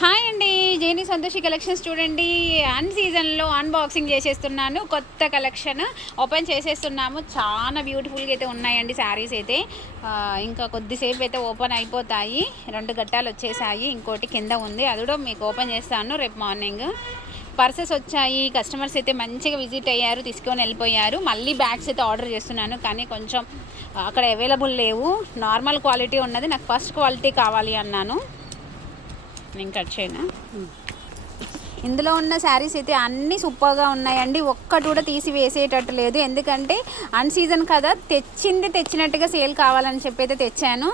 Hi అండి జేని Santoshi collections చూడండి అన్ సీజన్లో అన్బాక్సింగ్ చేసేస్తున్నాను. కొత్త కలెక్షన్ ఓపెన్ చేసేస్తున్నాము. చాలా బ్యూటిఫుల్గా అయితే ఉన్నాయండి శారీస్ అయితే. ఇంకా కొద్దిసేపు అయితే ఓపెన్ అయిపోతాయి. రెండు గట్టాలు వచ్చేసాయి. ఇంకోటి కింద ఉంది. అది కూడా మీకు ఓపెన్ చేస్తాను రేపు మార్నింగ్. పర్సెస్ వచ్చాయి. కస్టమర్స్ అయితే మంచిగా విజిట్ అయ్యారు తీసుకొని వెళ్ళిపోయారు. మళ్ళీ బ్యాగ్స్ అయితే ఆర్డర్ చేస్తున్నాను. కానీ కొంచెం అక్కడ అవైలబుల్ లేవు. నార్మల్ క్వాలిటీ ఉన్నది. నాకు ఫస్ట్ క్వాలిటీ కావాలి అన్నాను. నేను కట్ చేయనా? ఇందులో ఉన్న శారీస్ అయితే అన్నీ సూపర్గా ఉన్నాయండి. ఒక్కటి కూడా తీసి వేసేటట్టు లేదు. ఎందుకంటే అన్ సీజన్ కదా తెచ్చింది తెచ్చినట్టుగా సేల్ కావాలని చెప్పి అయితే తెచ్చాను.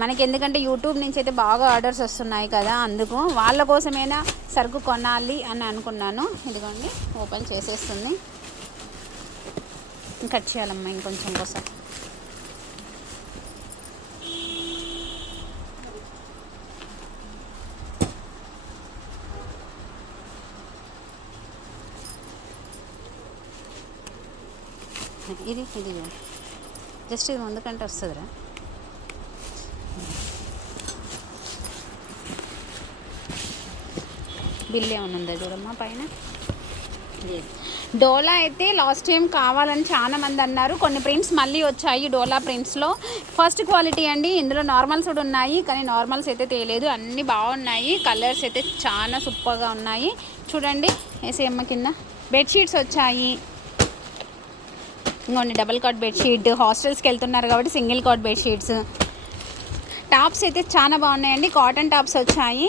మనకి ఎందుకంటే యూట్యూబ్ నుంచి అయితే బాగా ఆర్డర్స్ వస్తున్నాయి కదా అందుకు వాళ్ళ కోసమైనా సరుకు కొనాలి అని అనుకున్నాను. ఇదిగోండి ఓపెన్ చేసేస్తుంది. కట్ చేయాలమ్మా ఇంకొంచెం కోసం. ఇది ఇది జస్ట్ ఇది ముందుకంటే వస్తుందిరా. బిల్ ఏమైనా ఉందా చూడమ్మా పైన. డోలా అయితే లాస్ట్ టైం కావాలని చాలా మంది అన్నారు. కొన్ని ప్రింట్స్ మళ్ళీ వచ్చాయి డోలా ప్రింట్స్లో. ఫస్ట్ క్వాలిటీ అండి ఇందులో నార్మల్స్ కూడా ఉన్నాయి కానీ నార్మల్స్ అయితే తేలేదు. అన్నీ బాగున్నాయి కలర్స్ అయితే చాలా సూపర్గా ఉన్నాయి. చూడండి ఏసీఎమ్మ కింద. బెడ్షీట్స్ వచ్చాయి. ఇంకోండి డబుల్ కాట్ బెడ్షీట్ హాస్టల్స్కి వెళ్తున్నారు కాబట్టి సింగిల్ కాట్ బెడ్షీట్స్ టాప్స్ అయితే చాలా బాగున్నాయండి. కాటన్ టాప్స్ వచ్చాయి.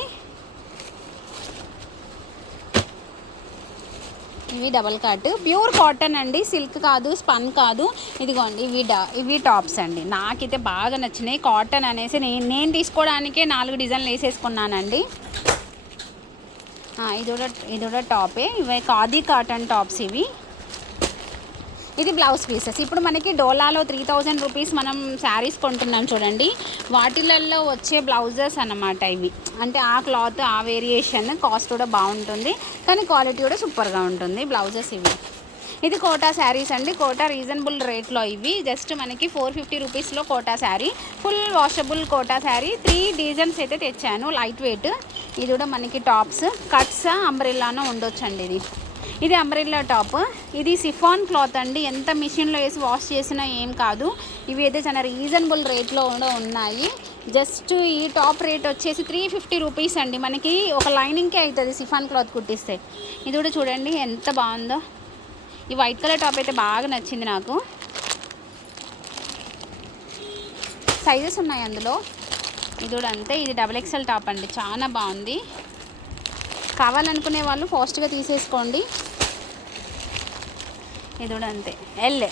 ఇవి డబల్ కాట్ ప్యూర్ కాటన్ అండి. సిల్క్ కాదు స్పన్ కాదు. ఇదిగోండి ఇవి డా ఇవి టాప్స్ అండి. నాకైతే బాగా నచ్చినాయి. కాటన్ అనేసి నేను నేను తీసుకోవడానికే నాలుగు డిజైన్లు వేసేసుకున్నానండి. ఇది కూడా ఇది కూడా టాపే ఇవి ఖాదీ కాటన్ టాప్స్ ఇవి. ఇది బ్లౌజ్ పీసెస్. ఇప్పుడు మనకి డోలాలో త్రీ థౌజండ్ రూపీస్ మనం శారీస్ కొంటున్నాం చూడండి. వాటిలలో వచ్చే బ్లౌజెస్ అన్నమాట ఇవి. అంటే ఆ క్లాత్ ఆ వేరియేషన్ కాస్ట్ కూడా బాగుంటుంది. కానీ క్వాలిటీ కూడా సూపర్గా ఉంటుంది బ్లౌజెస్ ఇవి. ఇది కోటా శారీస్ అండి. కోటా రీజనబుల్ రేట్లో ఇవి. జస్ట్ మనకి ఫోర్ ఫిఫ్టీ రూపీస్లో Kota sari. Full washable Kota sari. Three designs అయితే తెచ్చాను. లైట్ వెయిట్ ఇది కూడా మనకి టాప్స్ కట్స్ అంబ్రెల్లానో ఉండొచ్చండి ఇది. ఇది అంబ్రెల్లా టాప్. ఇది సిఫాన్ క్లాత్ అండి. ఎంత మిషన్లో వేసి వాష్ చేసినా ఏం కాదు. ఇవి అయితే చాలా రీజనబుల్ రేట్లో కూడా ఉన్నాయి. జస్ట్ ఈ టాప్ రేట్ వచ్చేసి త్రీ ఫిఫ్టీ రూపీస్ అండి. మనకి ఒక లైనింగ్కే అవుతుంది సిఫాన్ క్లాత్ కుట్టిస్తే. ఇది కూడా చూడండి ఎంత బాగుందో. ఈ వైట్ కలర్ టాప్ అయితే బాగా నచ్చింది నాకు. సైజెస్ ఉన్నాయి అందులో. ఇది కూడా అంతే. ఇది డబుల్ ఎక్సెల్ టాప్ అండి. చాలా బాగుంది. కావాలనుకునే వాళ్ళు ఫాస్ట్గా తీసేసుకోండి. ఇది కూడా అంతే. ఎల్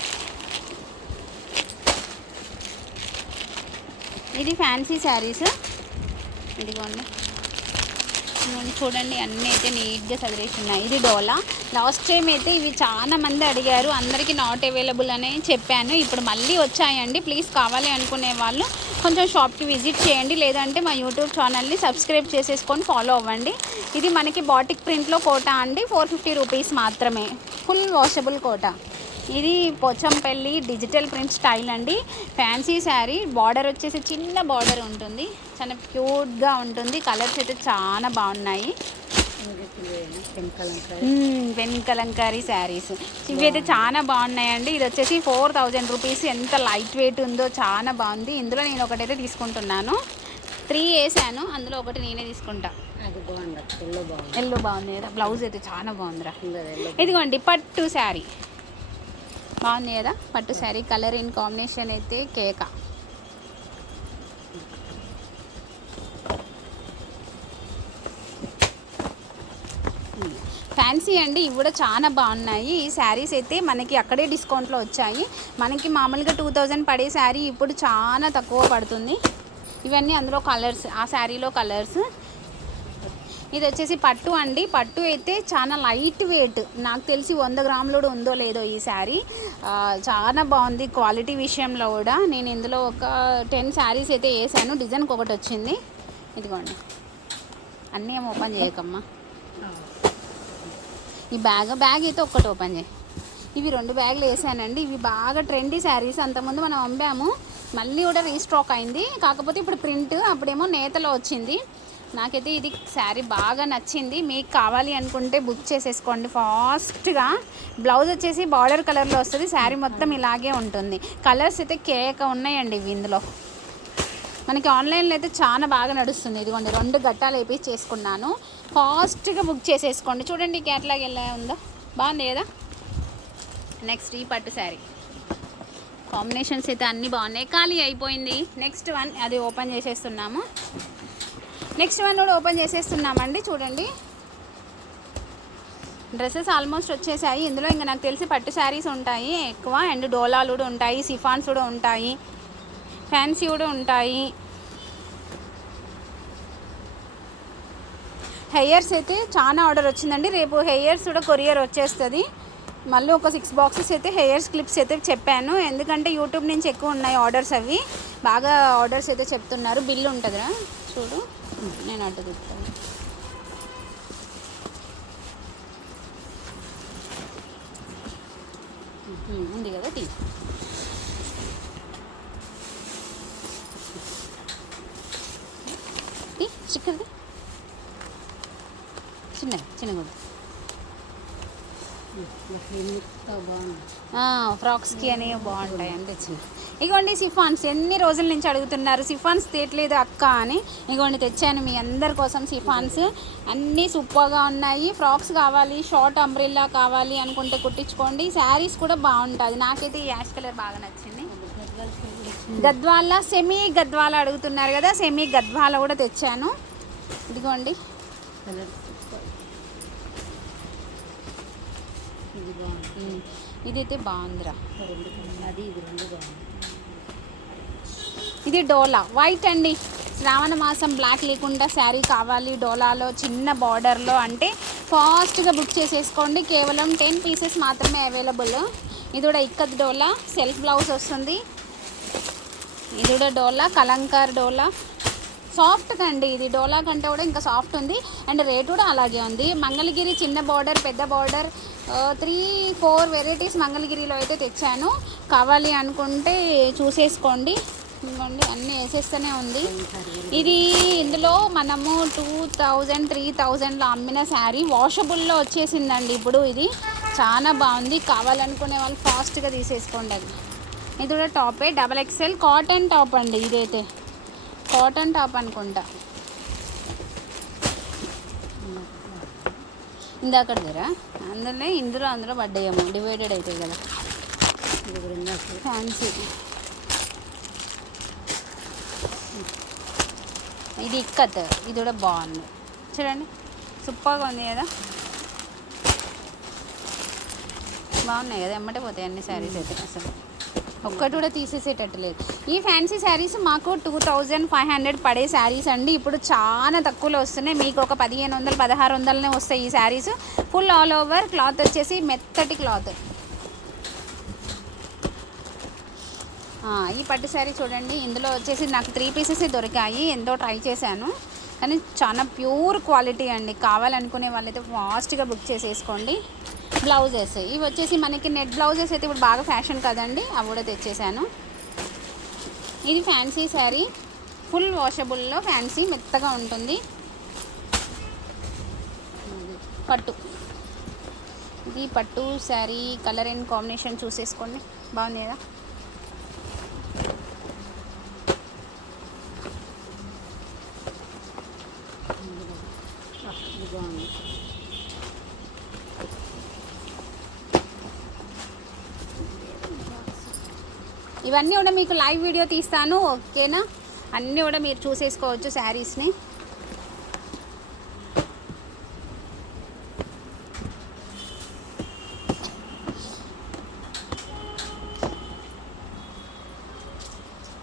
ఇది ఫ్యాన్సీ శారీస్ ఇదిగోండి. చూడండి అన్నీ అయితే నీట్గా చదివేసి ఉన్నాయి. ఇది డోలా. లాస్ట్ టైం అయితే ఇవి చాలా మంది అడిగారు. అందరికీ నాట్ అవైలబుల్ అనే చెప్పాను. ఇప్పుడు మళ్ళీ వచ్చాయండి. ప్లీజ్ కావాలి అనుకునే వాళ్ళు కొంచెం షాప్కి విజిట్ చేయండి. లేదంటే మా యూట్యూబ్ ఛానల్ని సబ్స్క్రైబ్ చేసేసుకొని ఫాలో అవ్వండి. ఇది మనకి బాటిక్ ప్రింట్లో కోట అండి. ఫోర్ ఫిఫ్టీ రూపీస్ మాత్రమే. Full washable Kota. ఇది పోచంపల్లి డిజిటల్ ప్రింట్ స్టైల్ అండి. Fancy sari. బార్డర్ వచ్చేసి చిన్న బార్డర్ ఉంటుంది. చాలా క్యూట్గా ఉంటుంది. కలర్స్ అయితే చాలా బాగున్నాయి. Hmm, pen Kalamkari saris. ఇవి అయితే చాలా బాగున్నాయండి. ఇది వచ్చేసి ఫోర్ థౌజండ్ రూపీస్. ఎంత లైట్ వెయిట్ ఉందో చాలా బాగుంది. ఇందులో నేను ఒకటైతే తీసుకుంటున్నాను. త్రీ వేసాను అందులో ఒకటి నేనే తీసుకుంటా. ఎల్లో బాగుంది. కదా బ్లౌజ్ అయితే చాలా బాగుందిరా ఇదిగోండి పట్టు శారీ. బాగుంది కదా? పట్టు శారీ కలర్ ఇన్ కాంబినేషన్ అయితే కేక. ఫ్యాన్సీ అండి. ఇవి కూడా చాలా బాగున్నాయి. ఈ శారీస్ అయితే మనకి అక్కడే డిస్కౌంట్లో వచ్చాయి. మనకి మామూలుగా టూ థౌజండ్ పడే శారీ ఇప్పుడు చాలా తక్కువ పడుతుంది. ఇవన్నీ అందులో కలర్స్ ఆ శారీలో కలర్స్. ఇది వచ్చేసి పట్టు అండి. పట్టు అయితే చాలా లైట్ వెయిట్. నాకు తెలిసి వంద గ్రాములు కూడా ఉందో లేదో ఈ శారీ. చాలా బాగుంది క్వాలిటీ విషయంలో కూడా. నేను ఇందులో ఒక టెన్ శారీస్ అయితే వేసాను. డిజైన్కి ఒకటి వచ్చింది. ఇదిగోండి. అన్నీ ఏం ఓపెన్ చేయకమ్మా. ఈ బ్యాగ్ బ్యాగ్ అయితే ఒక్కటి ఓపెన్ చేయి. ఇవి రెండు బ్యాగులు వేసానండి. ఇవి బాగా ట్రెండీ శారీస్. అంతకుముందు మనం అమ్మాము. మళ్ళీ కూడా రీస్టాక్ అయింది. కాకపోతే ఇప్పుడు ప్రింట్ అప్పుడేమో నేతలో వచ్చింది. నాకైతే ఇది శారీ బాగా నచ్చింది. మీకు కావాలి అనుకుంటే బుక్ చేసేసుకోండి. ఫాస్ట్గా. బ్లౌజ్ వచ్చేసి బార్డర్ కలర్లో వస్తుంది. శారీ మొత్తం ఇలాగే ఉంటుంది. కలర్స్ అయితే కేక ఉన్నాయండి ఇవి ఇందులో. మనకి ఆన్లైన్లో అయితే చాలా బాగా నడుస్తుంది. ఇదిగోండి రెండు గట్టాలు వేపి చేసుకున్నాను. ఫాస్ట్గా బుక్ చేసేసుకోండి. చూడండి క్యాట్లాగ్ ఎలా ఉందో. బాగుంది కదా? నెక్స్ట్ ఈ పట్టు శారీ. కాంబినేషన్స్ అయితే అన్నీ బాగున్నాయి. ఖాళీ అయిపోయింది. నెక్స్ట్ వన్ అది ఓపెన్ చేసేస్తున్నాము. నెక్స్ట్ వన్ కూడా ఓపెన్ చేసేస్తున్నామండి. చూడండి. డ్రెస్సెస్ ఆల్మోస్ట్ వచ్చేసాయి. ఇందులో ఇంకా నాకు తెలిసి పట్టు శారీస్ ఉంటాయి ఎక్కువ. అండ్ డోలాలు కూడా ఉంటాయి. సిఫాన్స్ కూడా ఉంటాయి. ఫ్యాన్సీ కూడా ఉంటాయి. హెయిర్స్ అయితే చాలా ఆర్డర్ వచ్చిందండి. రేపు హెయిర్స్ కూడా కొరియర్ వచ్చేస్తుంది. మళ్ళీ ఒక సిక్స్ బాక్సెస్ అయితే హెయిర్స్ క్లిప్స్ అయితే చెప్పాను. ఎందుకంటే యూట్యూబ్ నుంచి ఎక్కువ ఉన్నాయి ఆర్డర్స్ అవి. బాగా ఆర్డర్స్ అయితే చెప్తున్నారు. బిల్లు ఉంటుందిరా చూడు. నేను అటు తిప్పుతాను ఉంది కదా? తీ స్టిక్కర్ది చిన్నది చిన్నగా ఉంది. ఎంత బాగుంది ఆ, ఫ్రాక్స్కి అనేవి బాగుంటాయి అని ఇగోండి సిఫాన్స్ ఎన్ని రోజుల నుంచి అడుగుతున్నారు? సిఫాన్స్ తీయట్లేదు అక్క అని. ఇగోండి తెచ్చాను మీ అందరి కోసం సిఫాన్స్. అన్నీ సూపర్గా ఉన్నాయి. ఫ్రాక్స్ కావాలి షార్ట్ అంబ్రిల్లా కావాలి అనుకుంటే కుట్టించుకోండి. శారీస్ కూడా బాగుంటుంది నాకైతే ఈ యాష్ కలర్ బాగా నచ్చింది. గద్వాల సెమీ గద్వాల అడుగుతున్నారు కదా సెమీ గద్వాల కూడా తెచ్చాను. ఇదిగోండి కలర్ ఇది బాగుంది. ఇదైతే బాగుందిరా రెండు. అది ఇది రెండు బాగుంది. ఇది డోలా. వైట్ అండి. శ్రావణ మాసం బ్లాక్ లేకుండా శారీ కావాలి డోలాలో చిన్న బార్డర్లో అంటే ఫాస్ట్గా బుక్ చేసేసుకోండి. కేవలం టెన్ పీసెస్ మాత్రమే అవైలబుల్ ఇది కూడా ఇక్కత్ డోలా సెల్ఫ్ బ్లౌజ్ వస్తుంది. ఇది కూడా డోలా కలంకార్ డోలా. సాఫ్ట్ అండి ఇది డోలా కంటే కూడా ఇంకా సాఫ్ట్ ఉంది. అండ్ రేట్ కూడా అలాగే ఉంది. మంగళగిరి చిన్న బార్డర్ పెద్ద బార్డర్ త్రీ ఫోర్ వెరైటీస్ మంగళగిరిలో అయితే తెచ్చాను. కావాలి అనుకుంటే చూసేసుకోండి. ఇదిగోండి అన్నీ వేసేస్తూనే ఉంది. ఇది ఇందులో మనము టూ థౌజండ్ త్రీ థౌజండ్లో అమ్మిన శారీ. వాషబుల్లో వచ్చేసిందండి ఇప్పుడు ఇది. చాలా బాగుంది. కావాలనుకునే వాళ్ళు ఫాస్ట్గా తీసేసుకోండి అది. ఇది కూడా టాపే డబల్ ఎక్స్ఎల్ కాటన్ టాప్ అండి ఇదైతే. కాటన్ టాప్ అనుకుంటా. ఇందాక దగ్గర అందులో ఇందులో అందులో పడ్డాయేమో డివైడెడ్ అవుతాయి కదా. ఇది ఫ్యాన్సీ ఇది ఇక్కత్ ఇది కూడా బాగుంది. చూడండి సూపర్గా ఉంది కదా. బాగున్నాయి కదా ఎమ్మటే పోతాయి అన్ని శారీస్ అయితే అసలు. ఒక్కటి కూడా తీసేసేటట్టు లేదు. ఈ ఫ్యాన్సీ శారీస్ మాకు టూ థౌజండ్ ఫైవ్ హండ్రెడ్ పడే శారీస్ అండి. ఇప్పుడు చాలా తక్కువలో వస్తున్నాయి. మీకు ఒక పదిహేను వందలు పదహారు వందలనే వస్తాయి ఈ saris full all over cloth వచ్చేసి మెత్తటి క్లాత్ ఈ పట్టు శారీ చూడండి. ఇందులో వచ్చేసి నాకు త్రీ పీసెస్ దొరికాయి. ఎంతో ట్రై చేశాను. కానీ చాలా ప్యూర్ క్వాలిటీ అండి. కావాలనుకునే వాళ్ళైతే ఫాస్ట్గా బుక్ చేసేసుకోండి. బ్లౌజెస్. ఇవి వచ్చేసి మనకి నెట్ బ్లౌజెస్ అయితే ఇప్పుడు బాగా ఫ్యాషన్ కదండి అవి కూడా తెచ్చేసాను. ఇది ఫ్యాన్సీ శారీ ఫుల్ వాషబుల్లో ఫ్యాన్సీ మెత్తగా ఉంటుంది. పట్టు. ఇది పట్టు శారీ కలర్ అండ్ కాంబినేషన్ చూసేసుకోండి. బాగుంది కదా ఇది బాగుంది ఇవన్నీ కూడా మీకు లైవ్ వీడియో తీస్తాను ఓకేనా? అన్నీ కూడా మీరు చూసేసుకోవచ్చు శారీస్ని.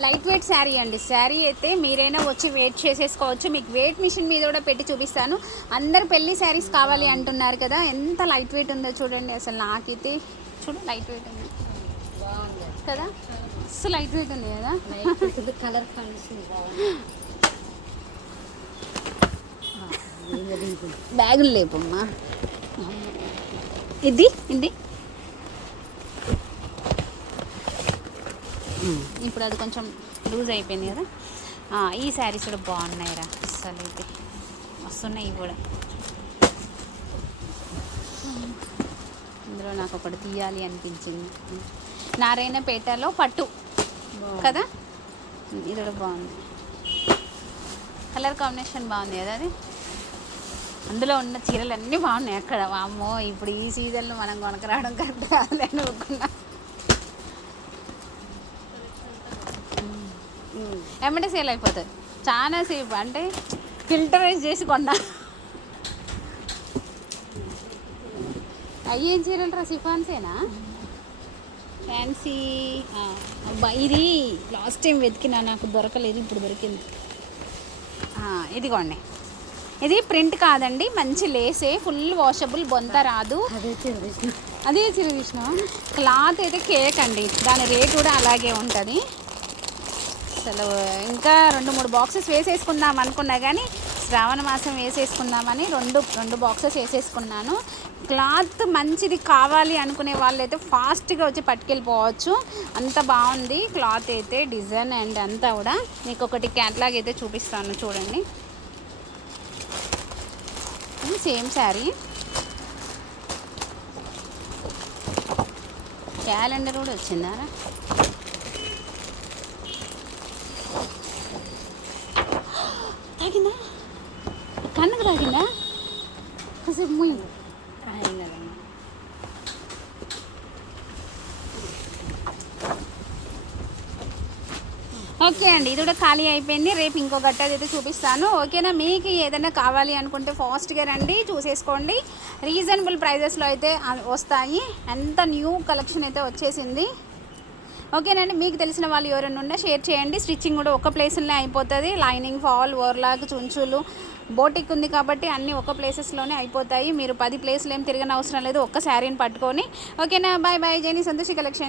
లైట్ వెయిట్ శారీ అండి. శారీ అయితే మీరైనా వచ్చి వెయిట్ చేసేసుకోవచ్చు. మీకు వెయిట్ మిషన్ మీద కూడా పెట్టి చూపిస్తాను. అందరు పెళ్ళి శారీస్ కావాలి అంటున్నారు కదా ఎంత లైట్ వెయిట్ ఉందో చూడండి. అసలు నాకైతే చూడు లైట్ వెయిట్ ఉంది. కదా? అసలు లైట్ వెయిట్ ఉంది కదా. కలర్. బ్యాగులు లేపమ్మా. ఇది ఇది. ఇప్పుడు అది కొంచెం లూజ్ అయిపోయింది కదా. ఈ శారీస్ కూడా బాగున్నాయిరా. అసలు అయితే మస్తున్నాయి ఇవి కూడా. ఇందులో నాకు ఒకటి తీయాలి అనిపించింది. నారాయణపేటలో పట్టు. కదా? ఇది కూడా బాగుంది. కలర్ కాంబినేషన్ బాగుంది కదా అది? అందులో ఉన్న చీరలు అన్నీ బాగున్నాయి అక్కడ. వామ్మో ఇప్పుడు ఈ సీజన్లో మనం కొనకరావడం కరెక్ట్ కాదులే అనుకున్నా. ఎమ్మటే సేల్ అయిపోతుంది. చాలా సేపు అంటే ఫిల్టరైజ్ చేసి కొన్నా. అయ్యేం చీరలు రా సిఫాన్సేనా? ఫ్యాన్సీ ఇది లాస్ట్ టైం వెతికినా నాకు దొరకలేదు ఇప్పుడు దొరికింది. ఇదిగోండి. ఇది ప్రింట్ కాదండి మంచి లేసే ఫుల్ వాషబుల్ బొంత రాదు. అదే చూసిన అదే చీర చూసిన క్లాత్ అయితే కేక్ అండి దాని రేట్ కూడా అలాగే ఉంటుంది. అసలు ఇంకా రెండు మూడు బాక్సెస్ వేసేసుకుందాం అనుకున్నా కానీ శ్రావణ మాసం వేసేసుకుందామని రెండు రెండు బాక్సెస్ వేసేసుకున్నాను. క్లాత్ మంచిది కావాలి అనుకునే వాళ్ళైతే ఫాస్ట్గా వచ్చి పట్టుకెళ్ళిపోవచ్చు. అంత బాగుంది క్లాత్ అయితే డిజైన్ అండ్ అంతా కూడా. మీకు ఒకటి క్యాట్లాగ్ అయితే చూపిస్తాను చూడండి. సేమ్ శారీ. క్యాలెండర్ కూడా వచ్చిందారా తాగిందా? కన్నుకు తాగిందా? కాసేపు ముయ్యి ఓకే అండి ఇది కూడా ఖాళీ అయిపోయింది. రేపు ఇంకో గట్టది అయితే చూపిస్తాను. ఓకేనా? మీకు ఏదైనా కావాలి అనుకుంటే ఫాస్ట్గా రండి చూసేసుకోండి. రీజనబుల్ ప్రైజెస్లో అయితే వస్తాయి. ఎంత న్యూ కలెక్షన్ అయితే వచ్చేసింది. ఓకేనండి మీకు తెలిసిన వాళ్ళు ఎవరైనా ఉన్నా షేర్ చేయండి. స్టిచ్చింగ్ కూడా ఒక ప్లేస్లోనే అయిపోతుంది. లైనింగ్ ఫాల్ ఓర్లాక్ చుంచులు బోటిక్ ఉంది కాబట్టి అన్నీ ఒక ప్లేసెస్లోనే అయిపోతాయి. మీరు పది ప్లేస్లు ఏం తిరగని అవసరం లేదు. ఒక్క శారీని పట్టుకొని. ఓకేనా? Bye bye. Jaini Santoshi collection.